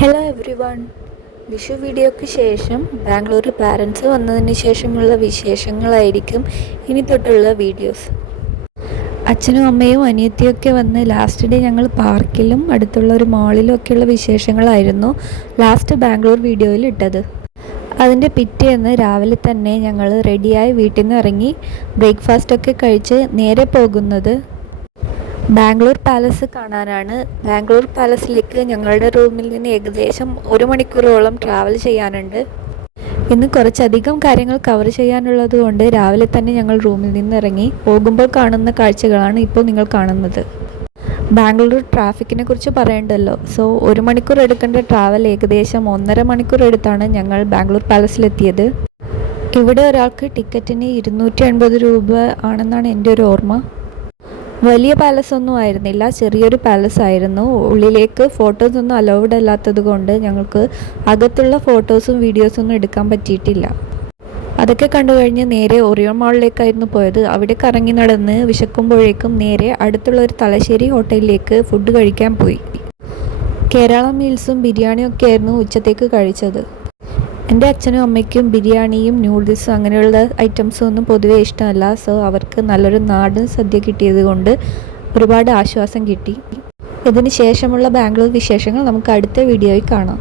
Hello every one. Vishu വീഡിയോയ്ക്ക് ശേഷം Bangalore parents വന്നതിന് ശേഷമുള്ള വിശേഷങ്ങളായിരിക്കും ഇനി തൊട്ടുള്ള വീഡിയോസ്. അച്ഛനും അമ്മയും അനിയത്തിയൊക്കെ വന്ന് ലാസ്റ്റ് ഡേ ഞങ്ങൾ പാർക്കിലും അടുത്തുള്ള ഒരു മാളിലും ഒക്കെയുള്ള വിശേഷങ്ങളായിരുന്നു ലാസ്റ്റ് ബാംഗ്ലൂർ വീഡിയോയിൽ ഇട്ടത്. അതിൻ്റെ പിറ്റേന്ന് രാവിലെ തന്നെ ഞങ്ങൾ റെഡിയായി വീട്ടിൽ നിന്ന് ഇറങ്ങി ബ്രേക്ക്ഫാസ്റ്റൊക്കെ കഴിച്ച് നേരെ പോകുന്നത് ബാംഗ്ലൂർ പാലസ് കാണാനാണ്. ബാംഗ്ലൂർ പാലസിലേക്ക് ഞങ്ങളുടെ റൂമിൽ നിന്ന് ഏകദേശം 1 മണിക്കൂറോളം ട്രാവൽ ചെയ്യാനുണ്ട്. ഇന്ന് കുറച്ചധികം കാര്യങ്ങൾ കവർ ചെയ്യാനുള്ളത് കൊണ്ട് രാവിലെ തന്നെ ഞങ്ങൾ റൂമിൽ നിന്ന് ഇറങ്ങി പോകുമ്പോൾ കാണുന്ന കാഴ്ചകളാണ് ഇപ്പോൾ നിങ്ങൾ കാണുന്നത്. ബാംഗ്ലൂർ ട്രാഫിക്കിനെ കുറിച്ച് പറയണ്ടല്ലോ. 1 മണിക്കൂർ എടുക്കേണ്ട ട്രാവൽ ഏകദേശം 1.5 മണിക്കൂർ എടുത്താണ് ഞങ്ങൾ ബാംഗ്ലൂർ പാലസിലെത്തിയത്. ഇവിടെ ഒരാൾക്ക് ടിക്കറ്റിന് 280 രൂപ ആണെന്നാണ് എൻ്റെ ഒരു ഓർമ്മ. വലിയ പാലസ് ഒന്നും ആയിരുന്നില്ല, ചെറിയൊരു പാലസ് ആയിരുന്നു. ഉള്ളിലേക്ക് ഫോട്ടോസൊന്നും അലൗഡ് അല്ലാത്തത് കൊണ്ട് ഞങ്ങൾക്ക് അകത്തുള്ള ഫോട്ടോസും വീഡിയോസൊന്നും എടുക്കാൻ പറ്റിയിട്ടില്ല. അതൊക്കെ കണ്ടു കഴിഞ്ഞ് നേരെ ഒറിയോൺ മാളിലേക്കായിരുന്നു പോയത്. അവിടെ കറങ്ങി നടന്ന് വിശക്കുമ്പോഴേക്കും നേരെ അടുത്തുള്ള ഒരു തലശ്ശേരി ഹോട്ടലിലേക്ക് ഫുഡ് കഴിക്കാൻ പോയി. കേരള മീൽസും ബിരിയാണിയും ഒക്കെ ആയിരുന്നു ഉച്ചത്തേക്ക് കഴിച്ചത്. എൻ്റെ അച്ഛനും അമ്മയ്ക്കും ബിരിയാണിയും നൂഡിൽസും അങ്ങനെയുള്ള ഐറ്റംസും ഒന്നും പൊതുവേ ഇഷ്ടമല്ല. അവർക്ക് നല്ലൊരു നാടൻ സദ്യ കിട്ടിയത് കൊണ്ട് ഒരുപാട് ആശ്വാസം കിട്ടി. ഇതിന് ശേഷമുള്ള ബാംഗ്ലൂർ വിശേഷങ്ങൾ നമുക്ക് അടുത്ത വീഡിയോയിൽ കാണാം.